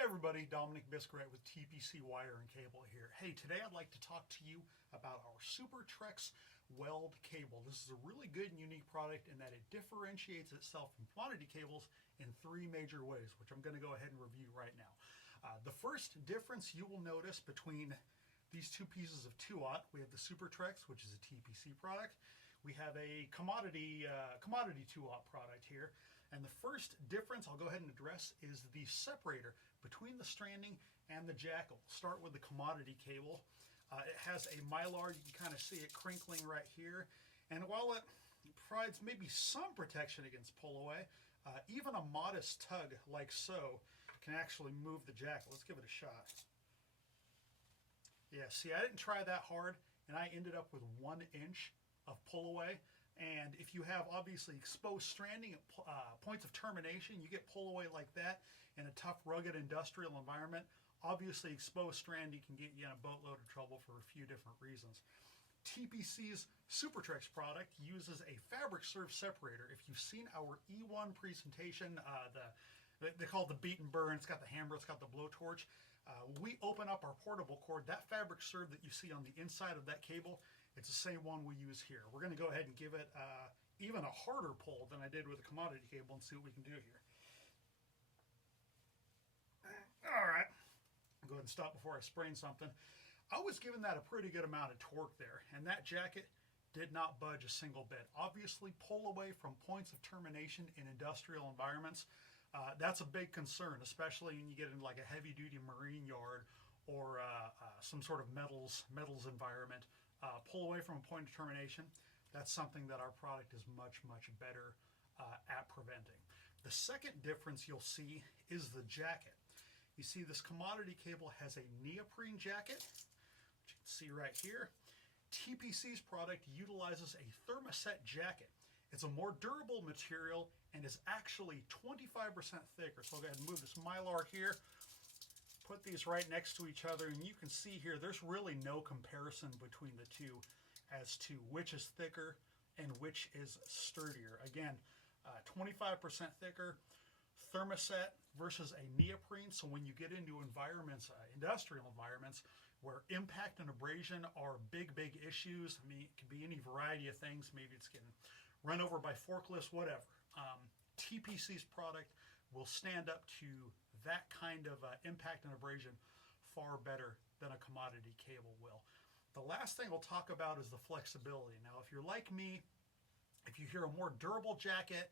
Hey everybody, Dominic Biscuit with TPC Wire and Cable here. Hey, today I'd like to talk to you about our Super Trex Weld cable. This is a really good and unique product in that it differentiates itself from commodity cables in three major ways, which I'm going to go ahead and review right now. The first difference you will notice between these two pieces of 2-aught, we have the Super Trex, which is a TPC product. We have a commodity 2-aught product here. And the first difference I'll go ahead and address is the separator between the stranding and the jacket. We'll start with the commodity cable. It has a mylar. You can kind of see it crinkling right here. And while it provides maybe some protection against pull away, even a modest tug like so can actually move the jacket. Let's give it a shot. Yeah, see, I didn't try that hard, and I ended up with 1 inch of pull away. And if you have obviously exposed stranding at points of termination, you get pull away like that in a tough, rugged industrial environment. Obviously, exposed stranding can get you in a boatload of trouble for a few different reasons. TPC's Super Trex product uses a fabric surf separator. If you've seen our E1 presentation, they call it the beat and burn. It's got the hammer, it's got the blowtorch. We open up our portable cord. That fabric serve that you see on the inside of that cable, it's the same one we use here. We're going to go ahead and give it even a harder pull than I did with the commodity cable and see what we can do here. All right. I'll go ahead and stop before I sprain something. I was giving that a pretty good amount of torque there, and that jacket did not budge a single bit. Obviously, pull away from points of termination in industrial environments, that's a big concern, especially when you get into like a heavy-duty marine yard or some sort of metals environment. Pull away from a point of termination, that's something that our product is much, much better at preventing. The second difference you'll see is the jacket. You see this commodity cable has a neoprene jacket, which you can see right here. TPC's product utilizes a thermoset jacket. It's a more durable material and is actually 25% thicker. So I'll go ahead and move this mylar here, put these right next to each other, and you can see here there's really no comparison between the two as to which is thicker and which is sturdier. Again, 25% thicker thermoset versus a neoprene. So when you get into environments, industrial environments, where impact and abrasion are big issues, I mean, it could be any variety of things. Maybe it's getting run over by forklifts, whatever. TPC's product will stand up to that kind of impact and abrasion far better than a commodity cable will. The last thing we'll talk about is the flexibility. Now, if you're like me, if you hear a more durable jacket,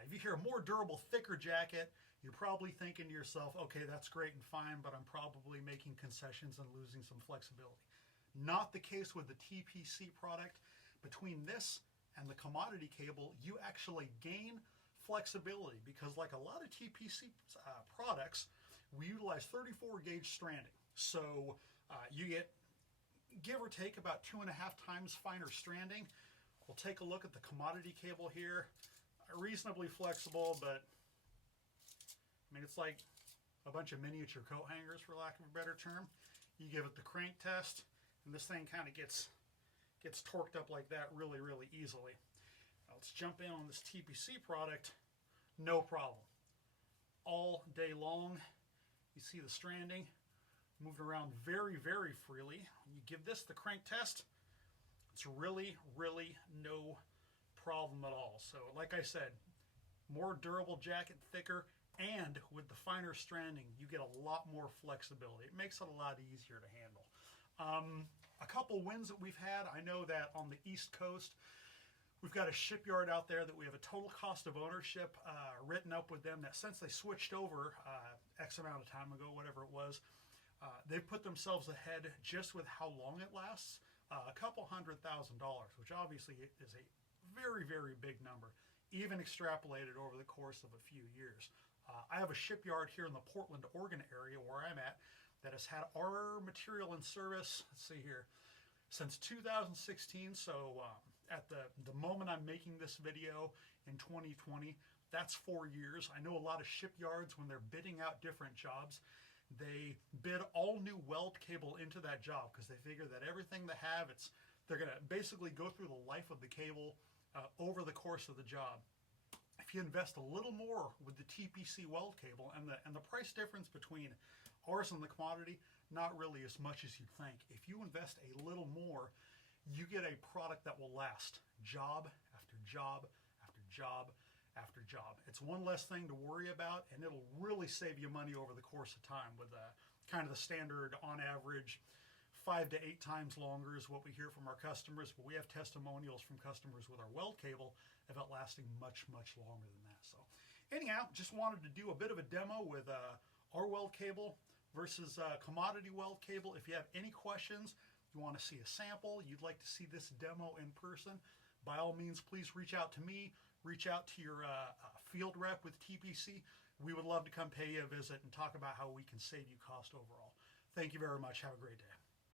if you hear a more durable, thicker jacket, you're probably thinking to yourself, okay, that's great and fine, but I'm probably making concessions and losing some flexibility. Not the case with the TPC product. Between this and the commodity cable, you actually gain flexibility because, like a lot of TPC products, we utilize 34 gauge stranding. So you get, give or take, about 2.5 times finer stranding. We'll take a look at the commodity cable here. Reasonably flexible, but I mean, it's like a bunch of miniature coat hangers, for lack of a better term. You give it the crank test, and this thing kind of gets torqued up like that really easily. Now let's jump in on this TPC product. No problem. All day long, you see the stranding moving around very freely. When you give this the crank test, it's really no problem at all. So like I said, more durable jacket, thicker, and with the finer stranding, you get a lot more flexibility. It makes it a lot easier to handle. A couple wins that we've had, I know that on the East Coast, we've got a shipyard out there that we have a total cost of ownership written up with them that since they switched over X amount of time ago, whatever it was, they've put themselves ahead just with how long it lasts, a couple $100,000, which obviously is a very big number, even extrapolated over the course of a few years. I have a shipyard here in the Portland, Oregon area where I'm at that has had our material in service, let's see here, since 2016. So at the moment I'm making this video in 2020, that's 4 years. I know a lot of shipyards, when they're bidding out different jobs, they bid all new weld cable into that job because they figure that everything they have, they're going to basically go through the life of the cable over the course of the job. If if you invest a little more with the TPC weld cable, and the price difference between ours and the commodity, not really as much as you think. If you invest a little more, you get a product that will last job after job after job after job. It's one less thing to worry about, and it'll really save you money over the course of time with kind of the standard on average 5 to 8 times longer is what we hear from our customers, but we have testimonials from customers with our weld cable of it lasting much, much longer than that. So anyhow, just wanted to do a bit of a demo with our weld cable versus commodity weld cable. If you have any questions, you want to see a sample, you'd like to see this demo in person, by all means, please reach out to me, reach out to your field rep with TPC. We would love to come pay you a visit and talk about how we can save you cost overall. Thank you very much. Have a great day.